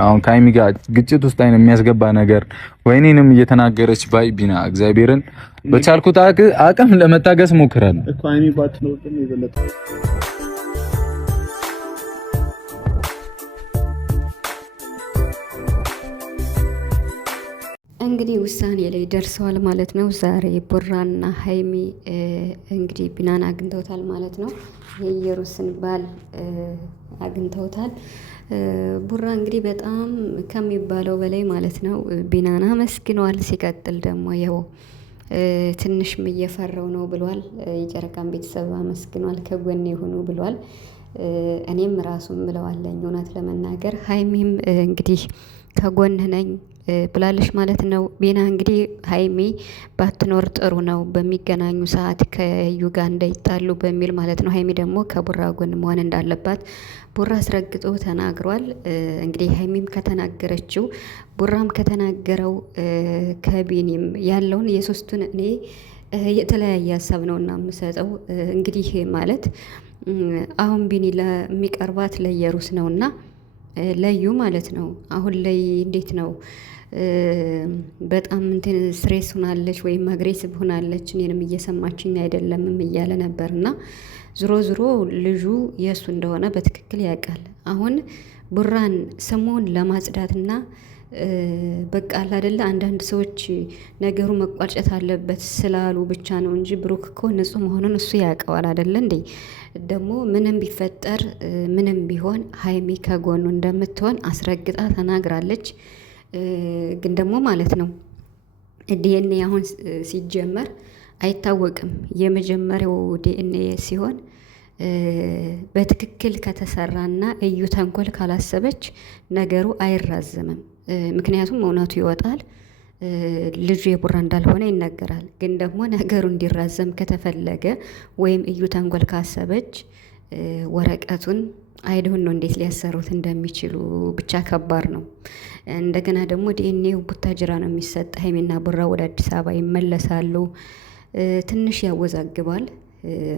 አሁን ከሀይሚ ጋር ግጭት ውስጥ አይነ የሚያስገባ ነገር ወይኔንም እየተናገረች ባይ ቢና እግዚአብሔርን በቻልኩት አቅም ለመታገስ ሞክራለሁ እኮ ሀይሚ ባት ነው የበለጠ እንግዲህ ውሳኔ ላይ ደርሰዋል ማለት ነው። ዛሬ ቡራና ሀይሚ እንግዲህ ቢናን አግኝተውታል ማለት ነው። የኢየሩስን ባል አግኝተውታል። ቡራ እንግዲህ በጣም ከሚባለው በላይ ማለት ነው ቢናን አመስግነዋል። ሲቀጥል ደግሞ ያው ትንሽም እየፈራው ነው ብሏል። የጨረቃን ቤተሰብ አመስግኗል። ከጎኔ የሆኑ ብሏል። እኔም ራሱም ብለዋለኝ እውነት ለመናገር ሀይሚም እንግዲህ ከጎንህ ነኝ ብላለች ማለት ነው። ቢና እንግዲህ ሀይሚ ባትኖር ጥሩ ነው በሚገናኙ ሰዓት ከዩ ጋር እንዳይጣሉ በሚል ማለት ነው። ሀይሚ ደግሞ ከቡራ ጎን መሆን እንዳለባት ቡራ አስረግጦ ተናግሯል። እንግዲህ ሀይሚም ከተናገረችው ቡራም ከተናገረው ከቢኒም ያለውን የሶስቱን እኔ የተለያየ ሀሳብ ነው እና የምሰጠው እንግዲህ ማለት አሁን ቢኒ ለሚቀርባት ለኢየሩስ ነውና ለዩ ማለት ነው። አሁን ላይ እንዴት ነው በጣም እንትን ስትሬስ ሆናለች ወይም አግሬሲቭ ሆናለች። እኔንም እየሰማችኝ አይደለምም እያለ ነበርና ዞሮ ልጁ የእሱ እንደሆነ በትክክል ያውቃል። አሁን ቡራን ስሙን ለማጽዳትና በቃ አይደለ አንዳንድ ሰዎች ነገሩ መቋጨት አለበት ስላሉ ብቻ ነው እንጂ ብሩክ እኮ ንጹህ መሆኑን እሱ ያውቀዋል አይደለ እንዴ? ደግሞ ምንም ቢፈጠር ምንም ቢሆን ሀይሚ ከጎኑ እንደምትሆን አስረግጣ ተናግራለች። ግን ደግሞ ማለት ነው ዲኤንኤ አሁን ሲጀመር አይታወቅም። የመጀመሪያው ዲኤንኤ ሲሆን በትክክል ከተሰራና እዩ ተንኮል ካላሰበች ነገሩ አይራዘምም። ምክንያቱም እውነቱ ይወጣል። ልጁ የቡራ እንዳልሆነ ይነገራል። ግን ደግሞ ነገሩ እንዲራዘም ከተፈለገ ወይም እዩ ተንኮል ካሰበች ወረቀቱን አይደውን ነው እንዴት ሊያሰሩት እንደሚችሉ ብቻ ከባድ ነው። እንደገና ደግሞ ዲኤንኤው ቡታጅራ ነው የሚሰጥ። ሀይሚና ቡራ ወደ አዲስ አበባ ይመለሳሉ። ትንሽ ያወዛግባል።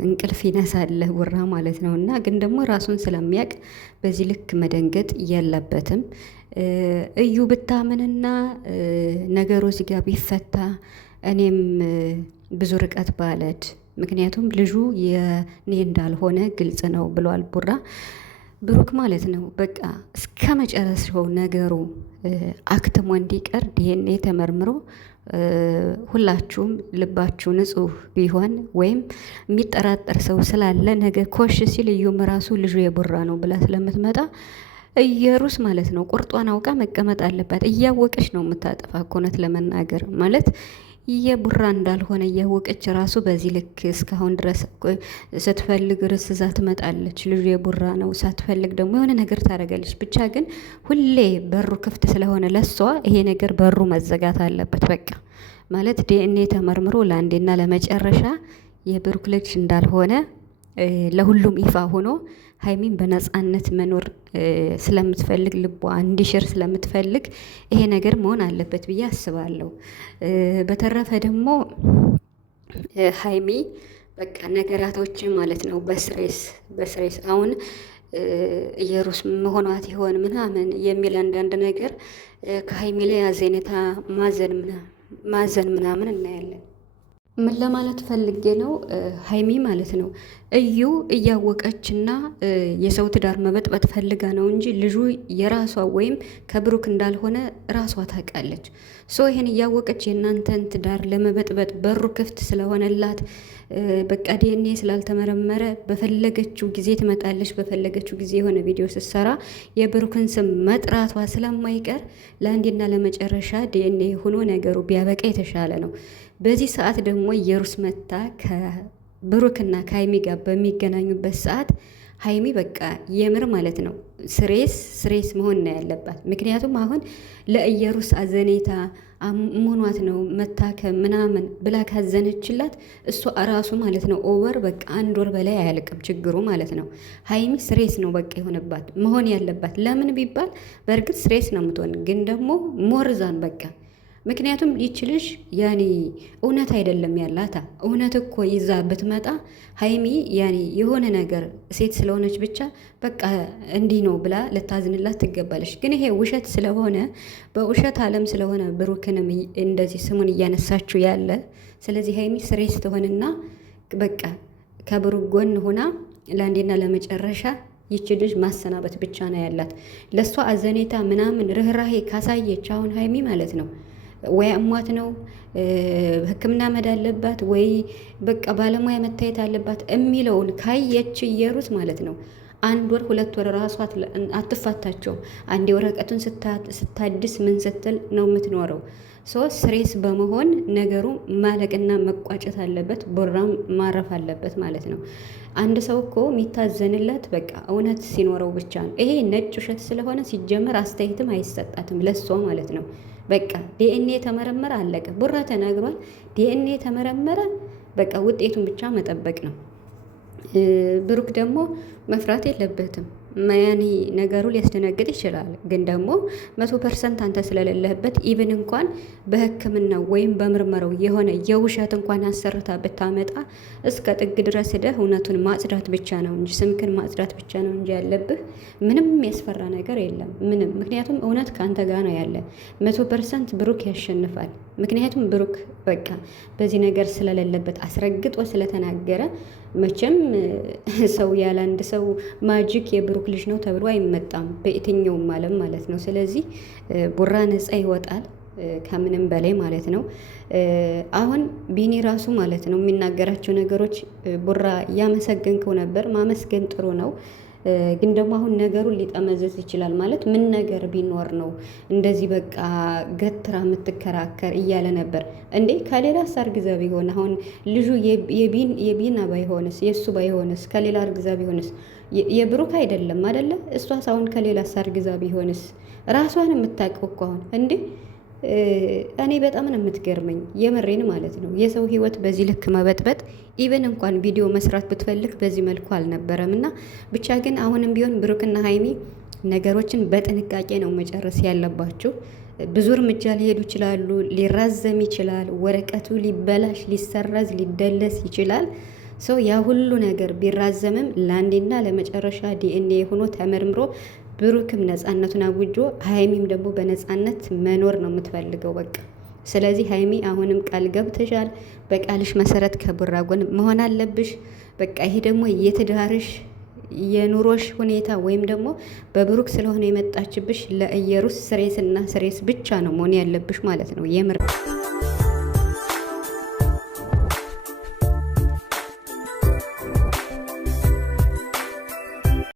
እንቅልፍ ይነሳል ቡራ ማለት ነው። እና ግን ደግሞ ራሱን ስለሚያውቅ በዚህ ልክ መደንገጥ የለበትም። እዩ ብታምንና ነገሩ እዚህ ጋር ቢፈታ እኔም ብዙ ርቀት ባለድ። ምክንያቱም ልጁ የኔ እንዳልሆነ ግልጽ ነው ብሏል ቡራ ብሩክ ማለት ነው። በቃ እስከ መጨረሻው ነገሩ አክትሞ እንዲቀር ዲኤንኤ ተመርምሮ ሁላችሁም ልባችሁ ንጹህ ቢሆን ወይም የሚጠራጠር ሰው ስላለ ነገ ኮሽ ሲል እዩም ራሱ ልጁ የቡራ ነው ብላ ስለምትመጣ ኢየሩስ ማለት ነው ቁርጧን አውቃ መቀመጥ አለባት። እያወቀች ነው የምታጠፋ እውነት ለመናገር ማለት የቡራ እንዳልሆነ እያወቀች ራሱ በዚህ ልክ እስካሁን ድረስ ስትፈልግ ርስ እዛ ትመጣለች። ልጁ የቡራ ነው፣ ሳትፈልግ ደግሞ የሆነ ነገር ታደርጋለች። ብቻ ግን ሁሌ በሩ ክፍት ስለሆነ ለሷ ይሄ ነገር በሩ መዘጋት አለበት። በቃ ማለት ዲኤንኤ ተመርምሮ ለአንዴና ለመጨረሻ የብሩክ ልጅ እንዳልሆነ ለሁሉም ይፋ ሆኖ ሀይሚን በነፃነት መኖር ስለምትፈልግ ልቧ እንዲሽር ስለምትፈልግ ይሄ ነገር መሆን አለበት ብዬ አስባለሁ። በተረፈ ደግሞ ሀይሚ በቃ ነገራቶችን ማለት ነው በስሬስ አሁን ኢየሩስ መሆኗት ይሆን ምናምን የሚል አንዳንድ ነገር ከሀይሚ ላይ አዘኔታ ማዘን ምናምን እናያለን። ምን ለማለት ፈልጌ ነው ሀይሚ ማለት ነው እዩ እያወቀችና የሰው ትዳር መበጥበጥ ፈልጋ ነው እንጂ ልጁ የራሷ ወይም ከብሩክ እንዳልሆነ ራሷ ታውቃለች። ይሄን እያወቀች የእናንተን ትዳር ለመበጥበጥ በሩ ክፍት ስለሆነላት በቃ ዲኤንኤ ስላልተመረመረ በፈለገችው ጊዜ ትመጣለች። በፈለገችው ጊዜ የሆነ ቪዲዮ ስትሰራ የብሩክን ስም መጥራቷ ስለማይቀር ለአንዴና ለመጨረሻ ዲኤንኤ ሆኖ ነገሩ ቢያበቃ የተሻለ ነው። በዚህ ሰዓት ደግሞ ኢየሩስ መታ ከብሩክና ከሀይሚ ጋር በሚገናኙበት ሰዓት ሀይሚ በቃ የምር ማለት ነው ስሬስ መሆን ነው ያለባት። ምክንያቱም አሁን ለኢየሩስ አዘኔታ አሞኗት ነው መታከም ምናምን ብላ ካዘነችላት እሷ እራሱ ማለት ነው ኦቨር በቃ 1 ወር በላይ አያልቅም ችግሩ ማለት ነው። ሀይሚ ስሬስ ነው በቃ የሆነባት መሆን ያለባት። ለምን ቢባል በእርግጥ ስሬስ ነው የምትሆን፣ ግን ደግሞ ሞርዛን በቃ ምክንያቱም ይች ልጅ ያኔ እውነት አይደለም ያላታ። እውነት እኮ ይዛ ብትመጣ ሀይሚ ያኔ የሆነ ነገር ሴት ስለሆነች ብቻ በቃ እንዲህ ነው ብላ ልታዝንላት ትገባለች። ግን ይሄ ውሸት ስለሆነ በውሸት ዓለም ስለሆነ ብሩክንም እንደዚህ ስሙን እያነሳችሁ ያለ። ስለዚህ ሀይሚ ስሬስ ትሆንና በቃ ከብሩክ ጎን ሆና ለአንዴና ለመጨረሻ ይች ልጅ ማሰናበት ብቻ ነው ያላት። ለእሷ አዘኔታ ምናምን ርኅራሄ ካሳየች አሁን ሀይሚ ማለት ነው ወይ አሟት ነው ሕክምና መድ አለባት ወይ በቃ ባለሙያ መታየት አለባት የሚለውን ካየች እየሩት ማለት ነው 1 ወር 2 ወር ራሷ አትፋታቸው። አንዴ ወረቀቱን ስታድስ ምን ስትል ነው የምትኖረው? ስሬስ በመሆን ነገሩ ማለቅና መቋጨት አለበት። ቦራም ማረፍ አለበት ማለት ነው። አንድ ሰው እኮ የሚታዘንለት በቃ እውነት ሲኖረው ብቻ ነው። ይሄ ነጭ ውሸት ስለሆነ ሲጀመር አስተያየትም አይሰጣትም ለሷ ማለት ነው። በቃ ዲኤንኤ ተመረመረ አለቀ። ቡራ ተናግሯል። ዲኤንኤ ተመረመረ በቃ ውጤቱን ብቻ መጠበቅ ነው። ብሩክ ደግሞ መፍራት የለበትም። ያኔ ነገሩ ሊያስደነግጥ ይችላል፣ ግን ደግሞ 100% አንተ ስለሌለህበት ኢቭን እንኳን በሕክምና ወይም በምርመራው የሆነ የውሸት እንኳን አሰርታ ብታመጣ እስከ ጥግ ድረስ ሄደህ እውነቱን ማጽዳት ብቻ ነው እንጂ ስምክን ማጽዳት ብቻ ነው እንጂ ያለብህ ምንም የሚያስፈራ ነገር የለም። ምንም። ምክንያቱም እውነት ከአንተ ጋር ነው ያለ። 100% ብሩክ ያሸንፋል። ምክንያቱም ብሩክ በቃ በዚህ ነገር ስለሌለበት አስረግጦ ስለተናገረ መቼም ሰው ያለ አንድ ሰው ማጂክ የብሩክ ልጅ ነው ተብሎ አይመጣም በየትኛውም ዓለም ማለት ነው። ስለዚህ ቡራ ነፃ ይወጣል ከምንም በላይ ማለት ነው። አሁን ቢኒ ራሱ ማለት ነው የሚናገራቸው ነገሮች ቡራ እያመሰገንከው ነበር። ማመስገን ጥሩ ነው፣ ግን ደግሞ አሁን ነገሩን ሊጠመዘዝ ይችላል። ማለት ምን ነገር ቢኖር ነው እንደዚህ በቃ ገትራ የምትከራከር እያለ ነበር እንዴ። ከሌላ አርግዛ ቢሆን አሁን ልጁ የቢና ባይሆንስ የእሱ ባይሆንስ ከሌላ አርግዛ ቢሆንስ የብሩክ አይደለም አደለ? እሷስ አሁን ከሌላ አርግዛ ቢሆንስ ራሷን የምታውቀው እኮ አሁን እንዴ። እኔ በጣም ነው የምትገርመኝ የምሬን ማለት ነው። የሰው ህይወት በዚህ ልክ መበጥበጥ ኢቨን እንኳን ቪዲዮ መስራት ብትፈልግ በዚህ መልኩ አልነበረም። እና ብቻ ግን አሁንም ቢሆን ብሩክና ሀይሚ ነገሮችን በጥንቃቄ ነው መጨረስ ያለባችሁ። ብዙ እርምጃ ሊሄዱ ይችላሉ፣ ሊራዘም ይችላል፣ ወረቀቱ ሊበላሽ፣ ሊሰረዝ፣ ሊደለስ ይችላል። ሰው ያ ሁሉ ነገር ቢራዘምም ለአንዴና ለመጨረሻ ዲኤንኤ ሆኖ ተመርምሮ ብሩክም ነፃነቱን አውጆ ሀይሚም ደግሞ በነፃነት መኖር ነው የምትፈልገው በቃ። ስለዚህ ሀይሚ አሁንም ቃል ገብተሻል። በቃልሽ መሰረት ከቡራ ጎን መሆን አለብሽ። በቃ ይሄ ደግሞ የትዳርሽ የኑሮሽ ሁኔታ ወይም ደግሞ በብሩክ ስለሆነ የመጣችብሽ ለእየሩስ ስሬስና ስሬስ ብቻ ነው መሆን ያለብሽ ማለት ነው የምር